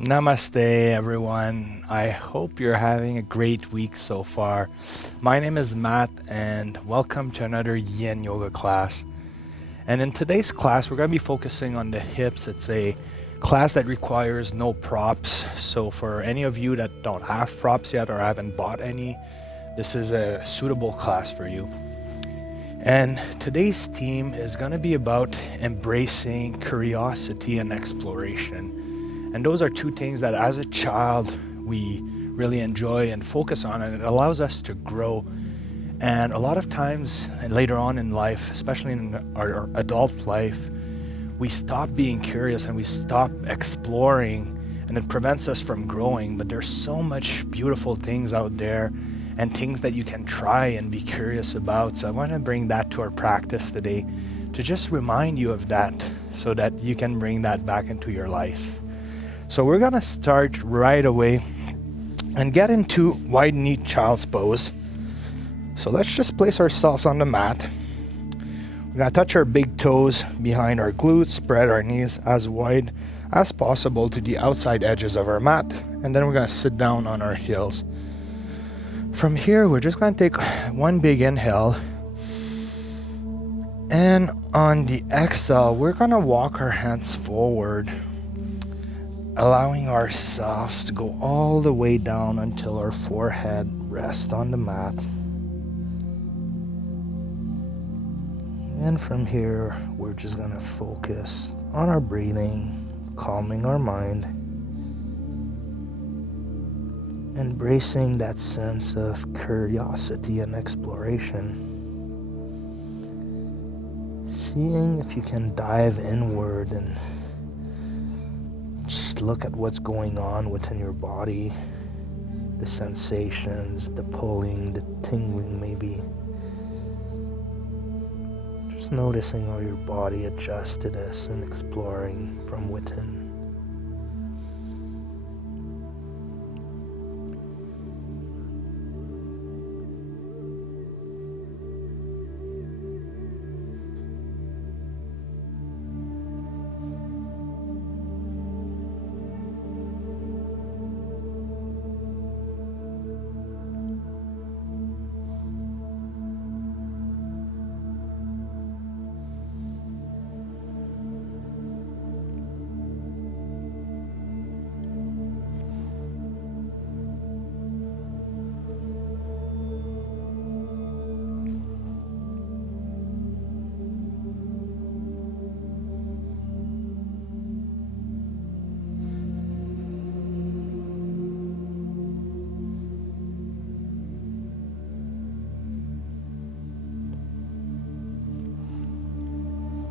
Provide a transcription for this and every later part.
Namaste, everyone. I hope you're having a great week so far. My name is Matt, and welcome to another Yin Yoga class. And in today's class, we're going to be focusing on the hips. It's a class that requires no props. So, for any of you that don't have props yet or haven't bought any, this is a suitable class for you. And today's theme is going to be about embracing curiosity and exploration. And those are two things that as a child we really enjoy and focus on, and it allows us to grow. And a lot of times, and later on in life, especially in our adult life, we stop being curious and we stop exploring, and it prevents us from growing. But there's so much beautiful things out there and things that you can try and be curious about. So I want to bring that to our practice today to just remind you of that so that you can bring that back into your life. So we're going to start right away and get into wide knee child's pose. So let's just place ourselves on the mat. We're going to touch our big toes behind our glutes, spread our knees as wide as possible to the outside edges of our mat, and then we're going to sit down on our heels. From here, we're just going to take one big inhale, and on the exhale, we're going to walk our hands forward, allowing ourselves to go all the way down until our forehead rests on the mat. And from here, we're just going to focus on our breathing, calming our mind, embracing that sense of curiosity and exploration. Seeing if you can dive inward and just look at what's going on within your body, the sensations, the pulling, the tingling maybe. Just noticing how your body adjusts to this and exploring from within.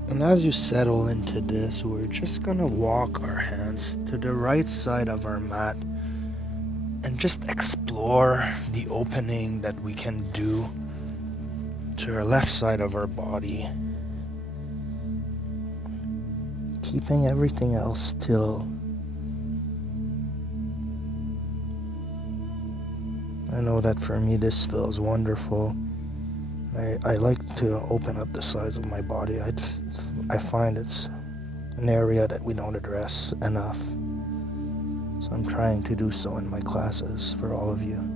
And as you settle into this, we're just going to walk our hands to the right side of our mat and just explore the opening that we can do to our left side of our body, keeping everything else still. I know that for me this feels wonderful. I like to open up the sides of my body. I find it's an area that we don't address enough. So I'm trying to do so in my classes for all of you.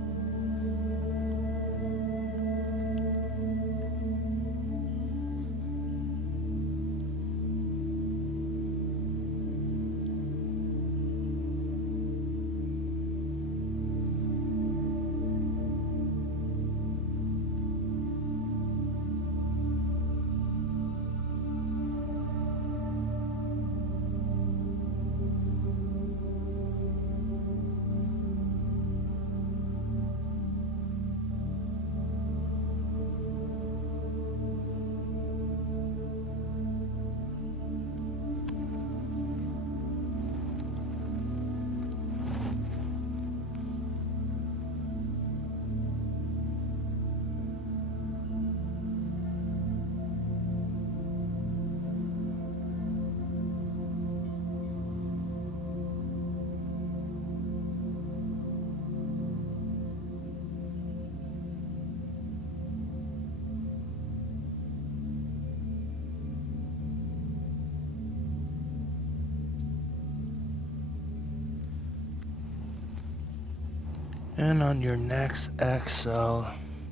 And on your next exhale,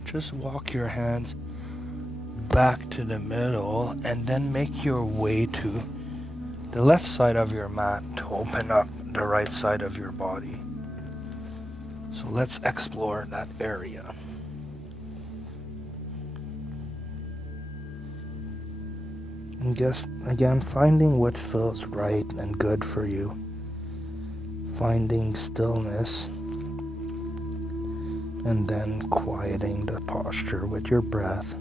just walk your hands back to the middle and then make your way to the left side of your mat to open up the right side of your body. So let's explore that area. And just again, finding what feels right and good for you. Finding stillness and then quieting the posture with your breath.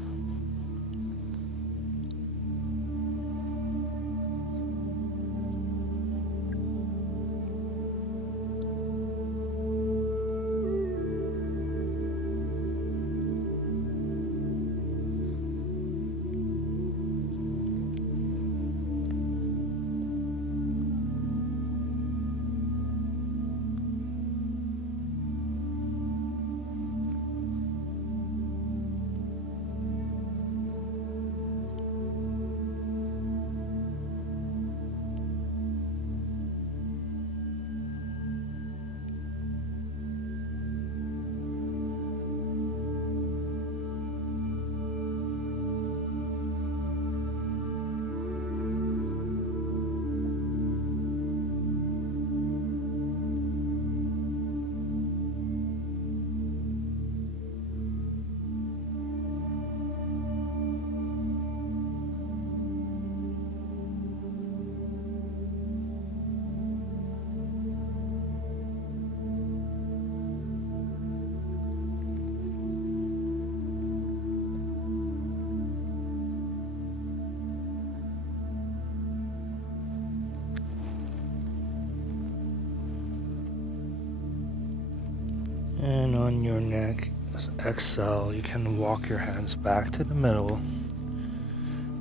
And on your next exhale, you can walk your hands back to the middle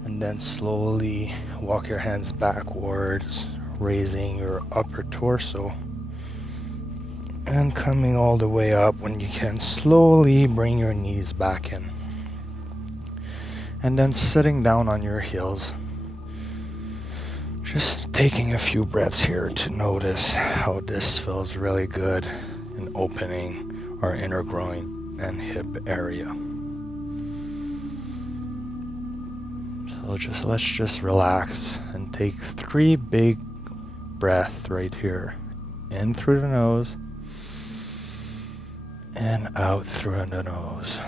and then slowly walk your hands backwards, raising your upper torso and coming all the way up. When you can, slowly bring your knees back in and then sitting down on your heels. Just taking a few breaths here to notice how this feels really good in opening our inner groin and hip area. So let's just relax and take 3 big breaths right here. In through the nose and out through the nose.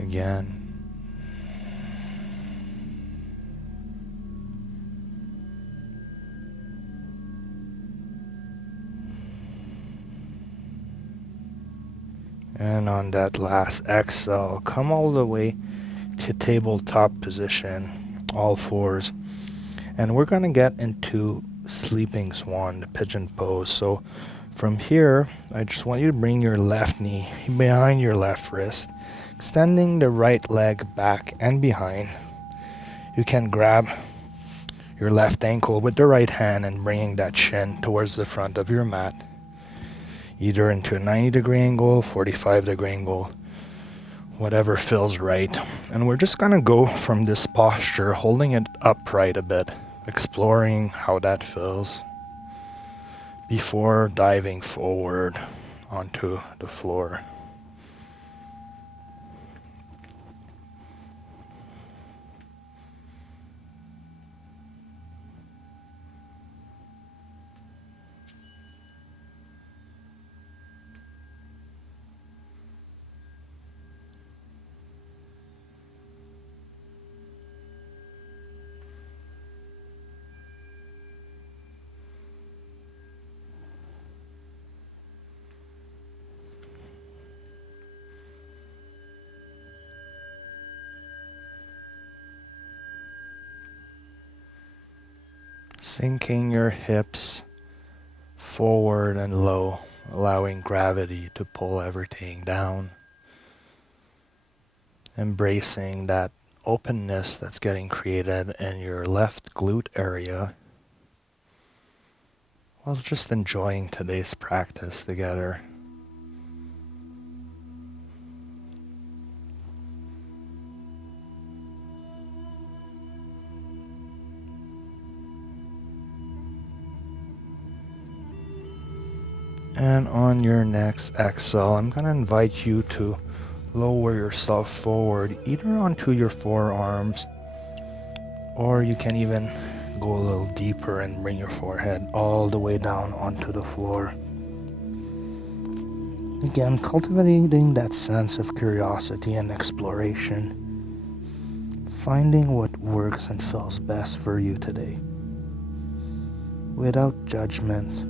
Again. And on that last exhale, come all the way to tabletop position, all fours. And we're going to get into sleeping swan, the pigeon pose. So from here, I just want you to bring your left knee behind your left wrist, extending the right leg back and behind. You can grab your left ankle with the right hand and bringing that shin towards the front of your mat, either into a 90-degree angle, 45-degree angle, whatever feels right. And we're just gonna go from this posture, holding it upright a bit, exploring how that feels before diving forward onto the floor. Sinking your hips forward and low, allowing gravity to pull everything down. Embracing that openness that's getting created in your left glute area. While just enjoying today's practice together. And on your next exhale, I'm going to invite you to lower yourself forward, either onto your forearms, or you can even go a little deeper and bring your forehead all the way down onto the floor. Again, cultivating that sense of curiosity and exploration, finding what works and feels best for you today, without judgment.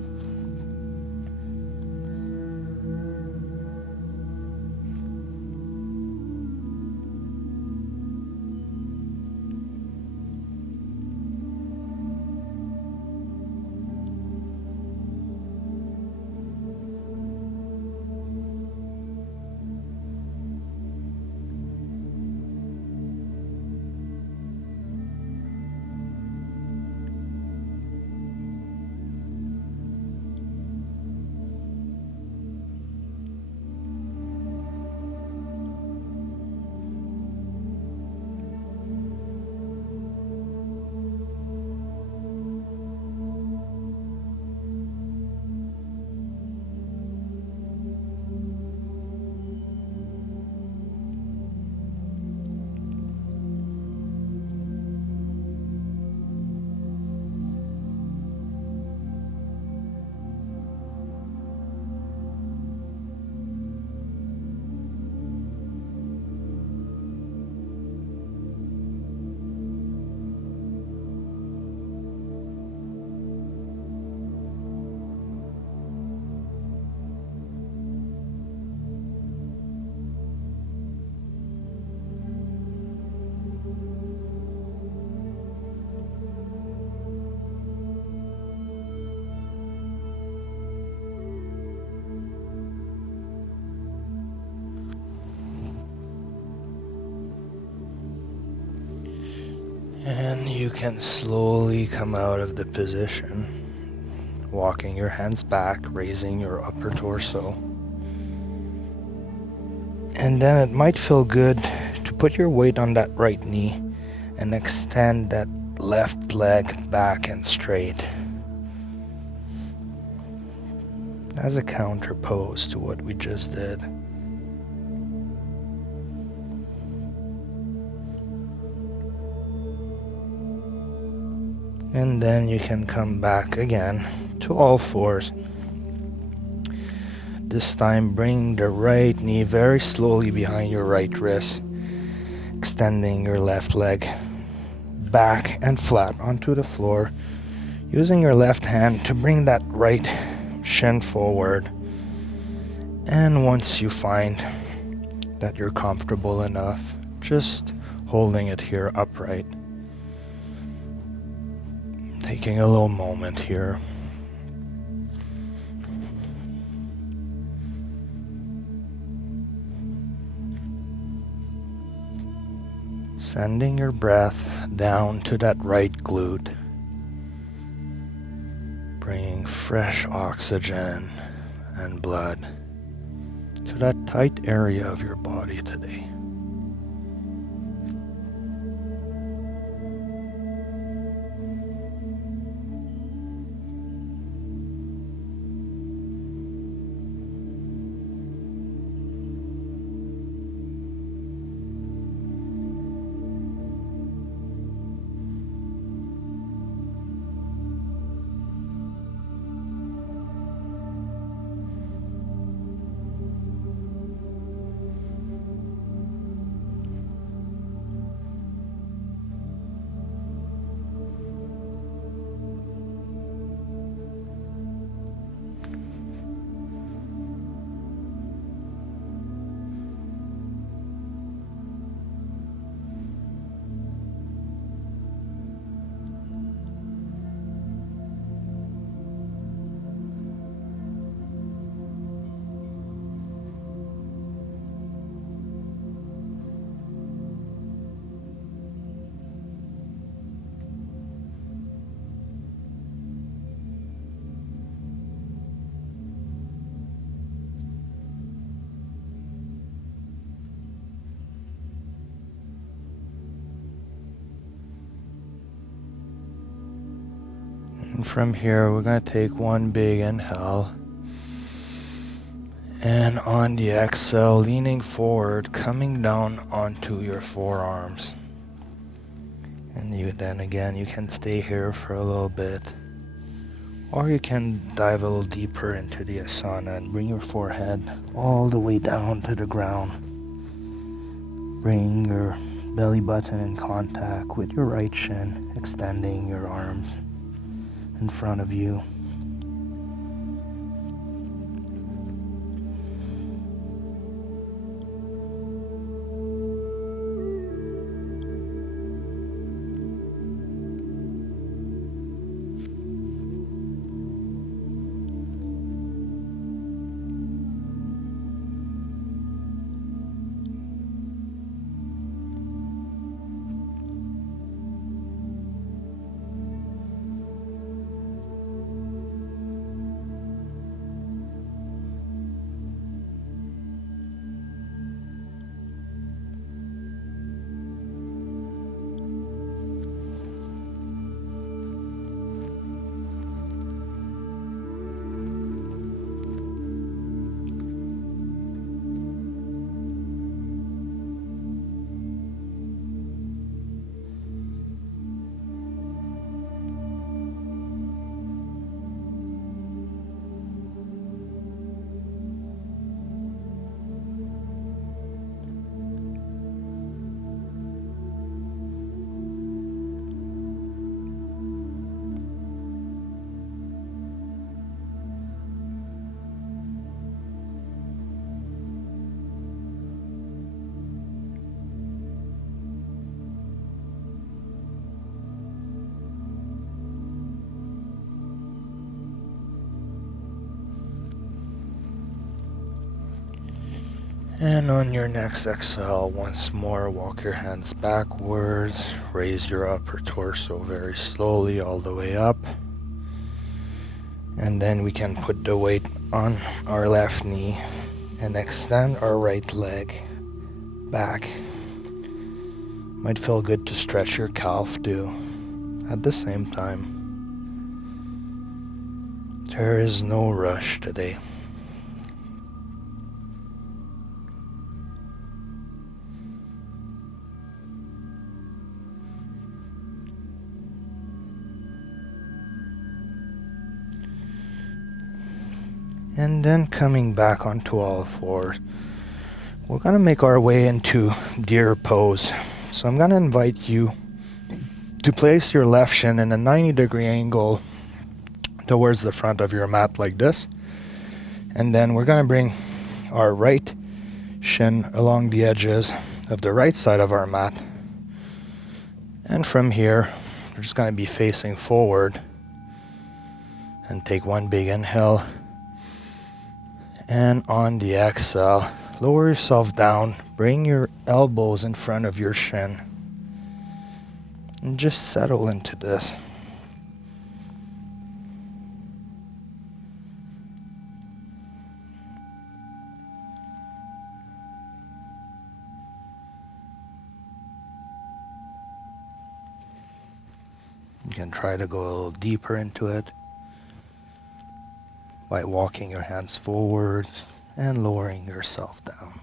And you can slowly come out of the position, walking your hands back, raising your upper torso. And then it might feel good to put your weight on that right knee and extend that left leg back and straight as a counter pose to what we just did. And then you can come back again to all fours. This time bring the right knee very slowly behind your right wrist, extending your left leg back and flat onto the floor, using your left hand to bring that right shin forward. And once you find that you're comfortable enough, just holding it here upright. Taking a little moment here. Sending your breath down to that right glute. Bringing fresh oxygen and blood to that tight area of your body today. And from here, we're going to take one big inhale. And on the exhale, leaning forward, coming down onto your forearms. And then again, you can stay here for a little bit. Or you can dive a little deeper into the asana and bring your forehead all the way down to the ground. Bring your belly button in contact with your right shin, extending your arms in front of you. And on your next exhale, once more, walk your hands backwards, raise your upper torso very slowly all the way up. And then we can put the weight on our left knee and extend our right leg back. Might feel good to stretch your calf too at the same time. There is no rush today. And then coming back onto all fours, we're going to make our way into deer pose. So I'm going to invite you to place your left shin in a 90-degree angle towards the front of your mat like this. And then we're going to bring our right shin along the edges of the right side of our mat. And from here, we're just going to be facing forward and take one big inhale. And on the exhale, lower yourself down, bring your elbows in front of your shin, and just settle into this. You can try to go a little deeper into it by walking your hands forward and lowering yourself down.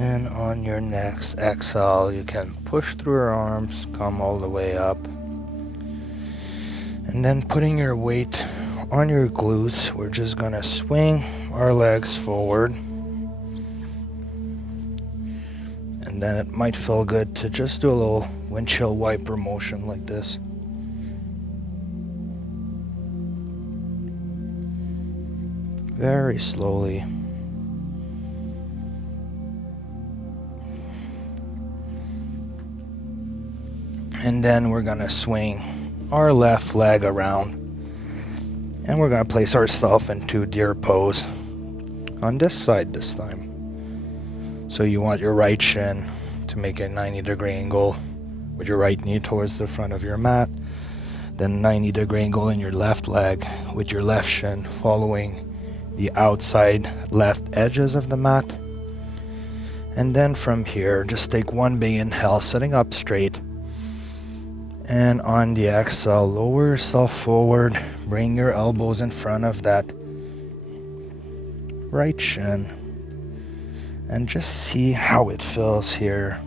And on your next exhale, you can push through your arms, come all the way up. And then putting your weight on your glutes, we're just gonna swing our legs forward. And then it might feel good to just do a little windshield wiper motion like this. Very slowly. And then we're gonna swing our left leg around. And we're gonna place ourselves into deer pose on this side this time. So you want your right shin to make a 90-degree angle with your right knee towards the front of your mat. Then 90-degree angle in your left leg with your left shin following the outside left edges of the mat. And then from here, just take one big inhale, sitting up straight. And on the exhale, lower yourself forward. Bring your elbows in front of that right shin. And just see how it feels here.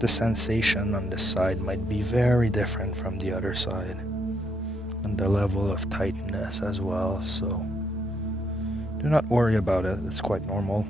The sensation on this side might be very different from the other side. And the level of tightness as well. So do not worry about it. It's quite normal.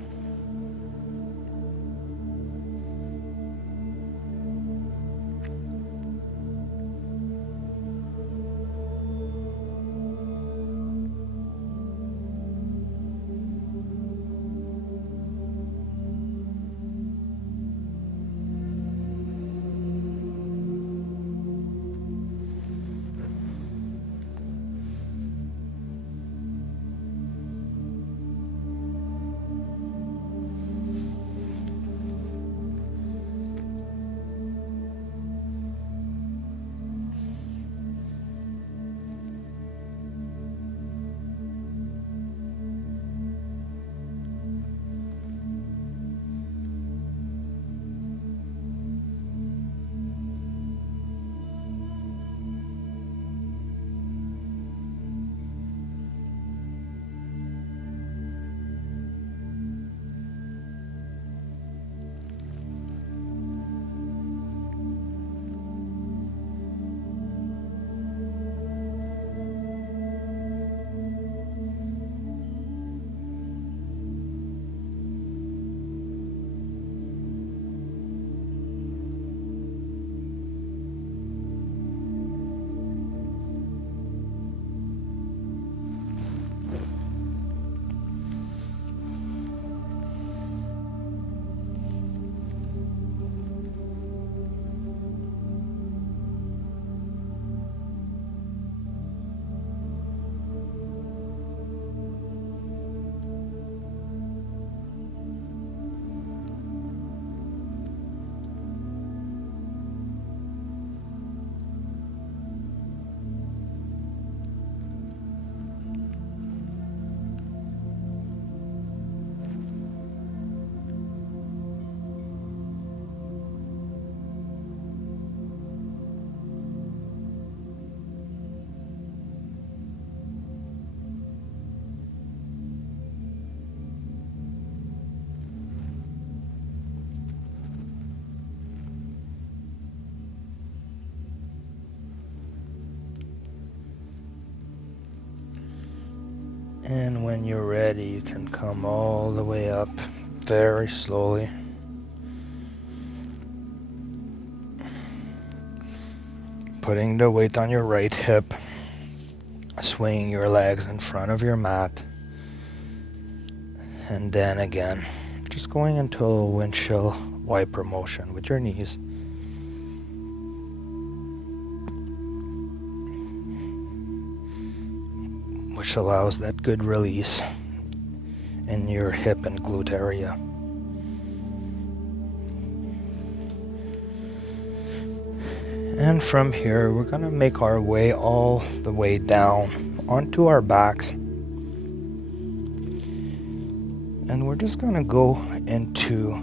And when you're ready, you can come all the way up very slowly. Putting the weight on your right hip, swinging your legs in front of your mat. And then again, just going into a little windshield wiper motion with your knees. Which allows that good release in your hip and glute area. And from here, we're gonna make our way all the way down onto our backs. And we're just gonna go into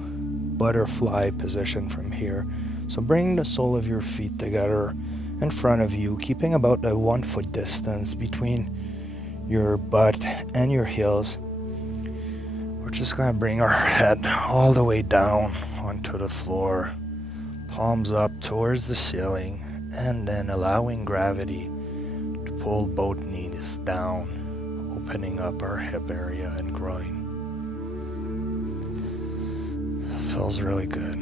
butterfly position from here. So bring the sole of your feet together in front of you, keeping about a 1 foot distance between your butt and your heels. We're just gonna bring our head all the way down onto the floor, palms up towards the ceiling, and then allowing gravity to pull both knees down, opening up our hip area and groin. Feels really good.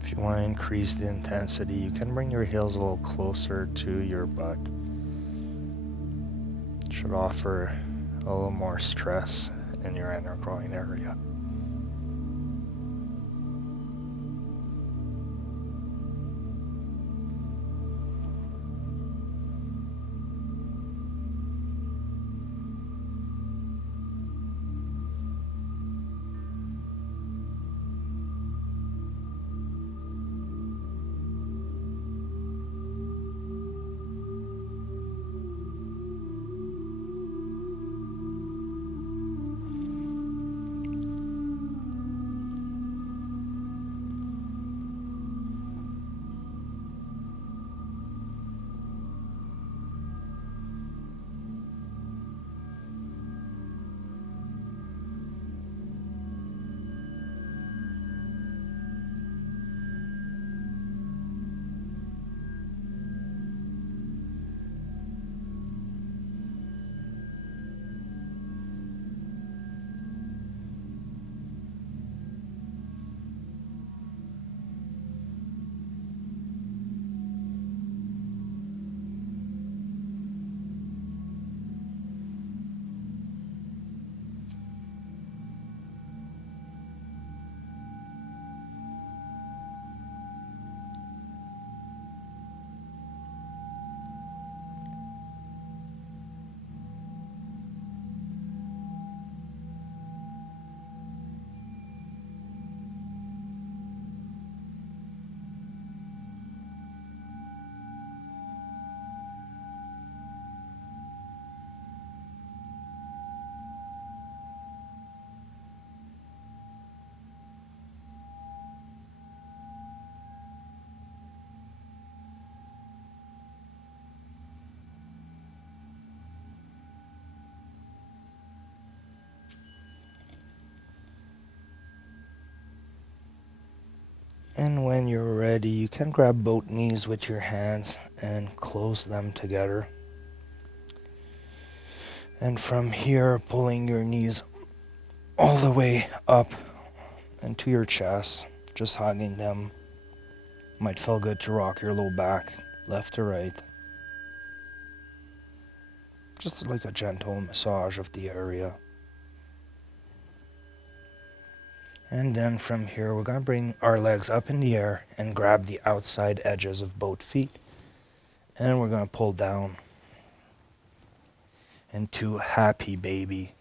If you want to increase the intensity, you can bring your heels a little closer to your butt. It should offer a little more stress in your inner groin area. And when you're ready, you can grab both knees with your hands and close them together. And from here, pulling your knees all the way up into your chest, just hugging them. Might feel good to rock your low back, left to right. Just like a gentle massage of the area. And then from here, we're going to bring our legs up in the air and grab the outside edges of both feet. And we're going to pull down into happy baby.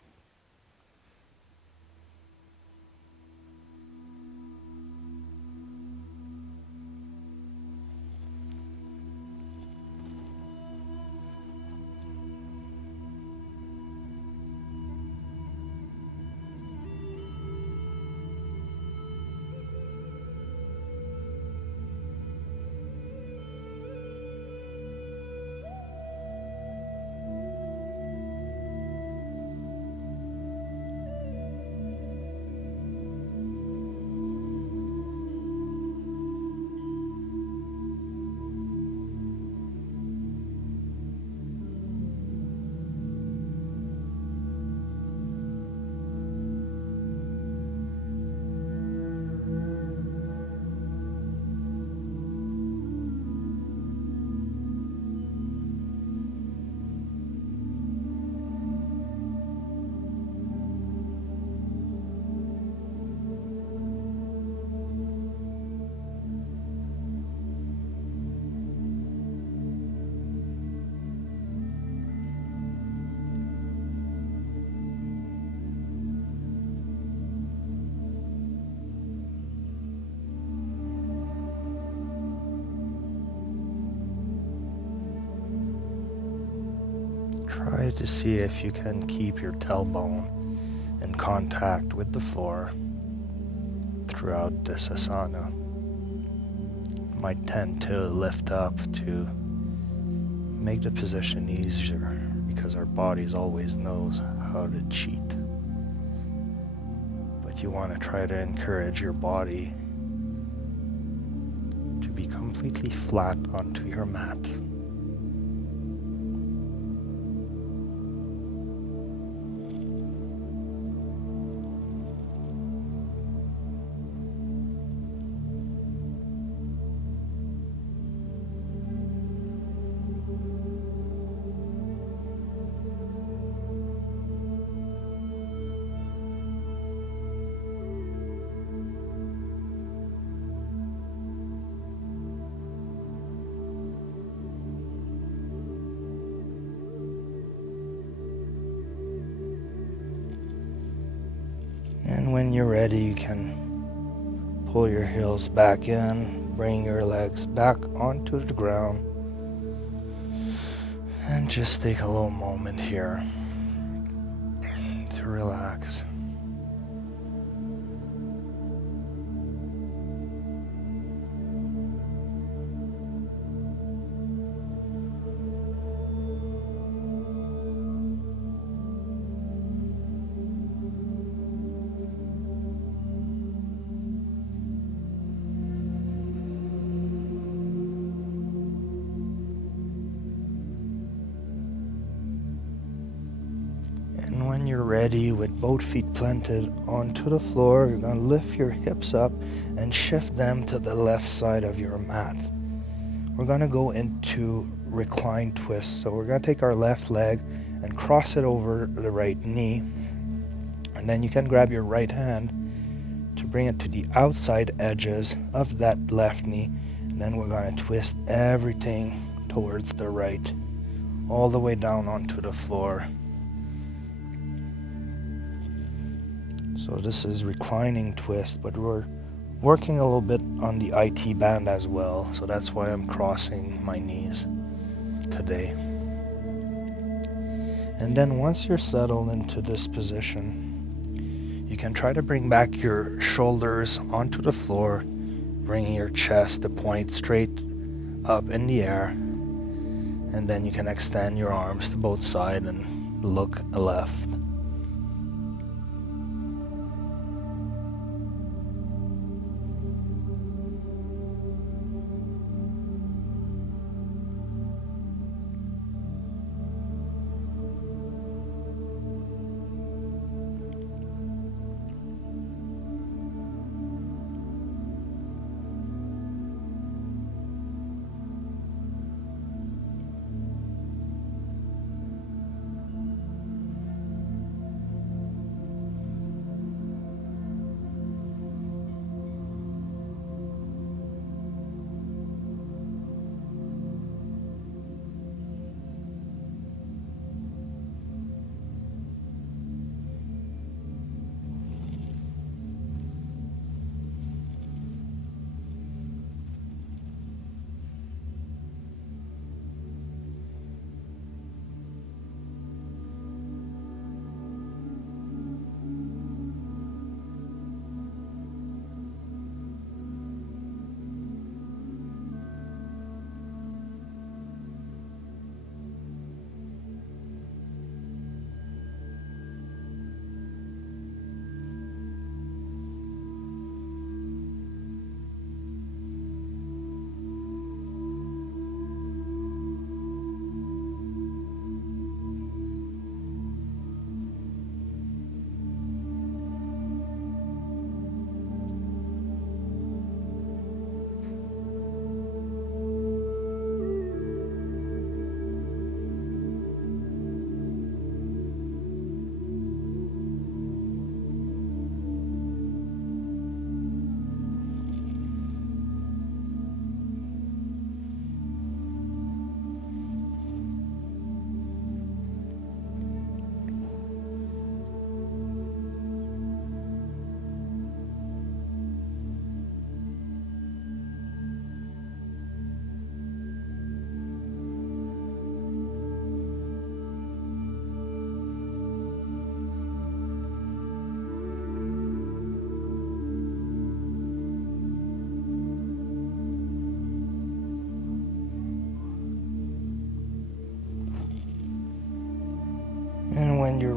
try to see if you can keep your tailbone in contact with the floor throughout this asana. You might tend to lift up to make the position easier because our bodies always knows how to cheat. But you want to try to encourage your body to be completely flat onto your mat. And when you're ready, you can pull your heels back in, bring your legs back onto the ground, and just take a little moment here to relax. And when you're ready, with both feet planted onto the floor, you're going to lift your hips up and shift them to the left side of your mat. We're going to go into reclined twist. So we're going to take our left leg and cross it over the right knee. And then you can grab your right hand to bring it to the outside edges of that left knee. And then we're going to twist everything towards the right, all the way down onto the floor. So this is reclining twist, but we're working a little bit on the IT band as well. So that's why I'm crossing my knees today. And then once you're settled into this position, you can try to bring back your shoulders onto the floor, bringing your chest to point straight up in the air. And then you can extend your arms to both sides and look left.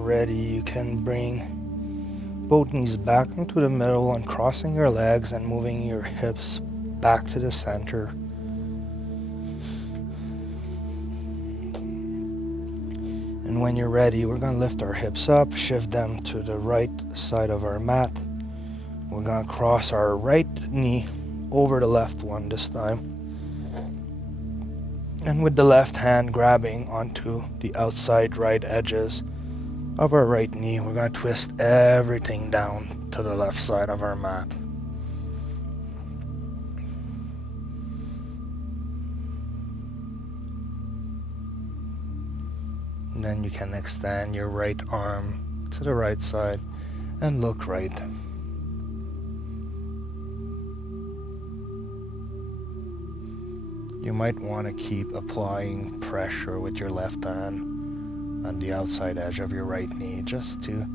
ready, you can bring both knees back into the middle and crossing your legs and moving your hips back to the center. And when you're ready, we're going to lift our hips up, shift them to the right side of our mat. We're going to cross our right knee over the left one this time. And with the left hand grabbing onto the outside right edges of our right knee, we're going to twist everything down to the left side of our mat. And then you can extend your right arm to the right side and look right. You might want to keep applying pressure with your left hand on the outside edge of your right knee just to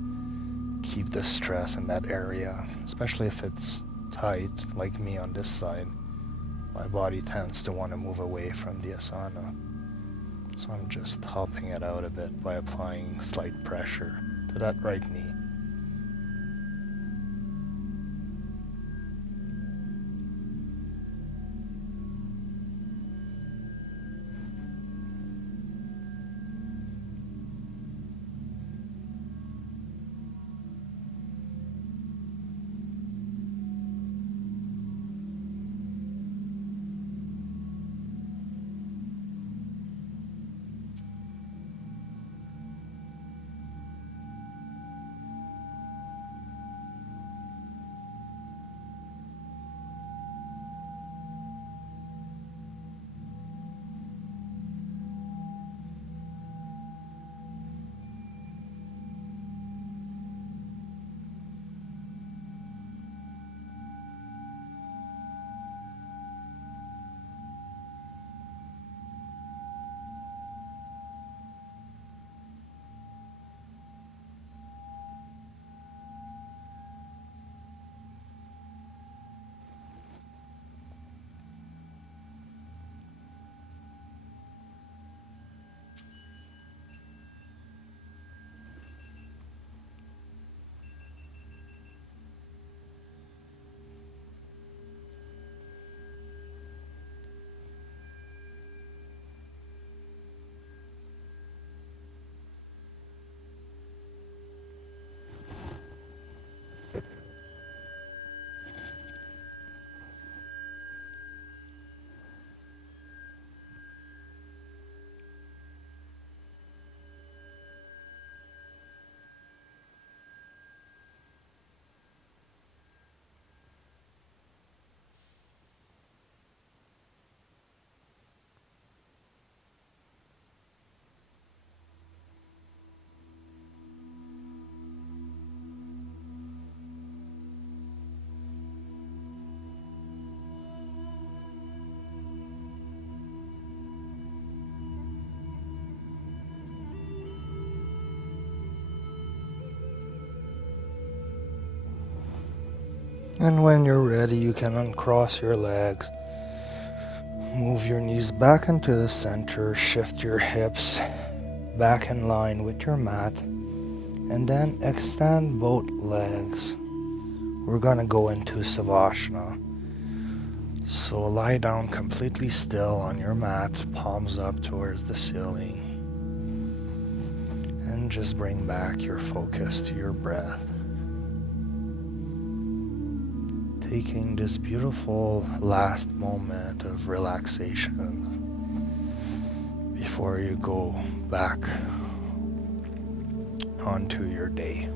keep the stress in that area, especially if it's tight like me on this side. My body tends to want to move away from the asana. So I'm just helping it out a bit by applying slight pressure to that right knee. And when you're ready, you can uncross your legs. Move your knees back into the center, shift your hips back in line with your mat, and then extend both legs. We're gonna go into Savasana. So lie down completely still on your mat, palms up towards the ceiling. And just bring back your focus to your breath. Taking this beautiful last moment of relaxation before you go back onto your day.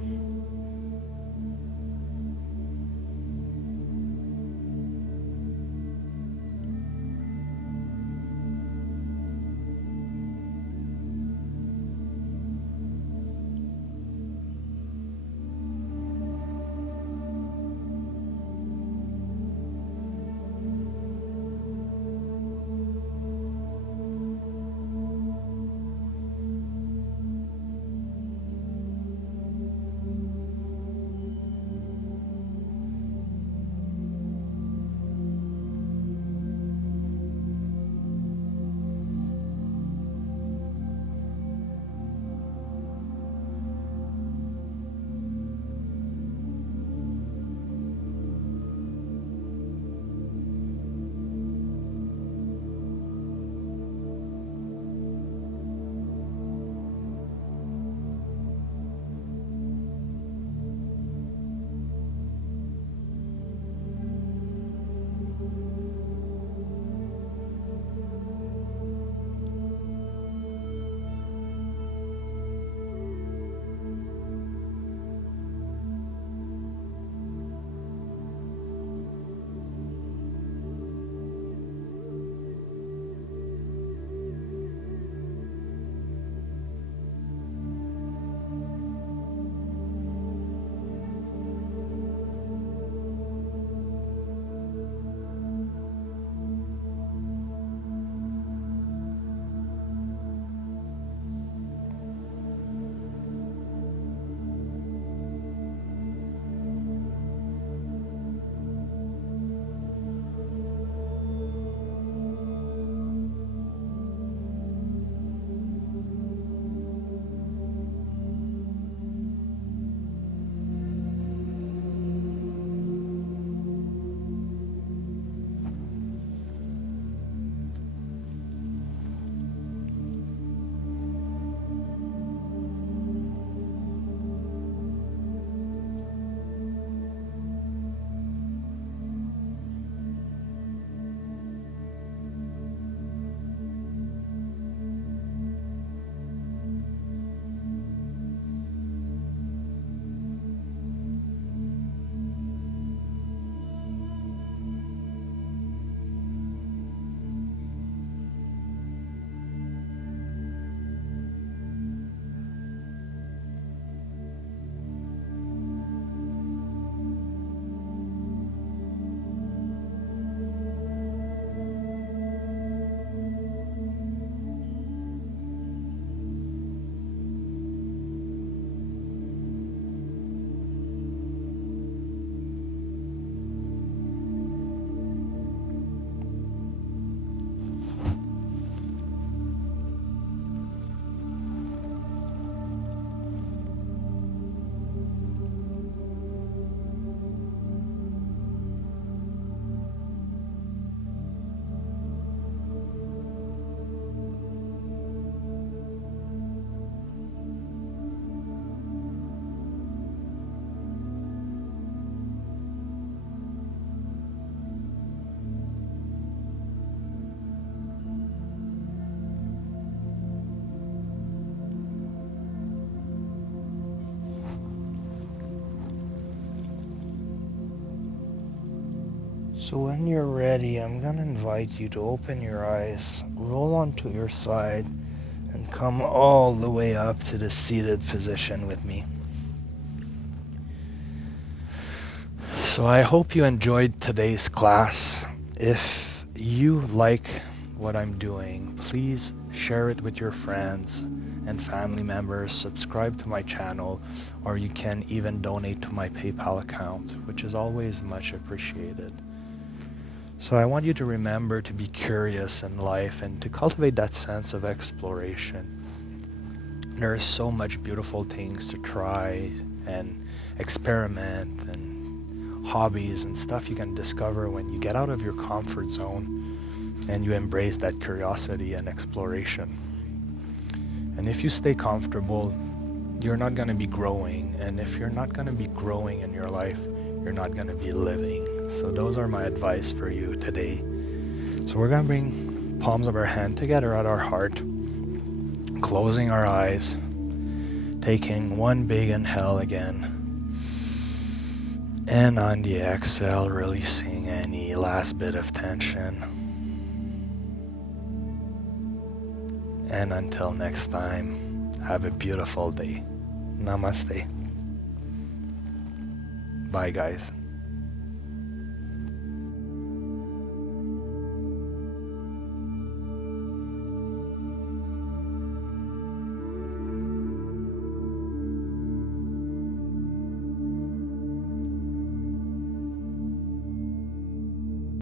So when you're ready, I'm going to invite you to open your eyes, roll onto your side, and come all the way up to the seated position with me. So I hope you enjoyed today's class. If you like what I'm doing, please share it with your friends and family members, subscribe to my channel, or you can even donate to my PayPal account, which is always much appreciated. So I want you to remember to be curious in life and to cultivate that sense of exploration. There are so much beautiful things to try and experiment, and hobbies and stuff you can discover when you get out of your comfort zone and you embrace that curiosity and exploration. And if you stay comfortable, you're not going to be growing. And if you're not going to be growing in your life, you're not going to be living. So those are my advice for you today. So we're going to bring palms of our hand together at our heart, closing our eyes, taking one big inhale again. And on the exhale, releasing any last bit of tension. And until next time, have a beautiful day. Namaste. Bye, guys.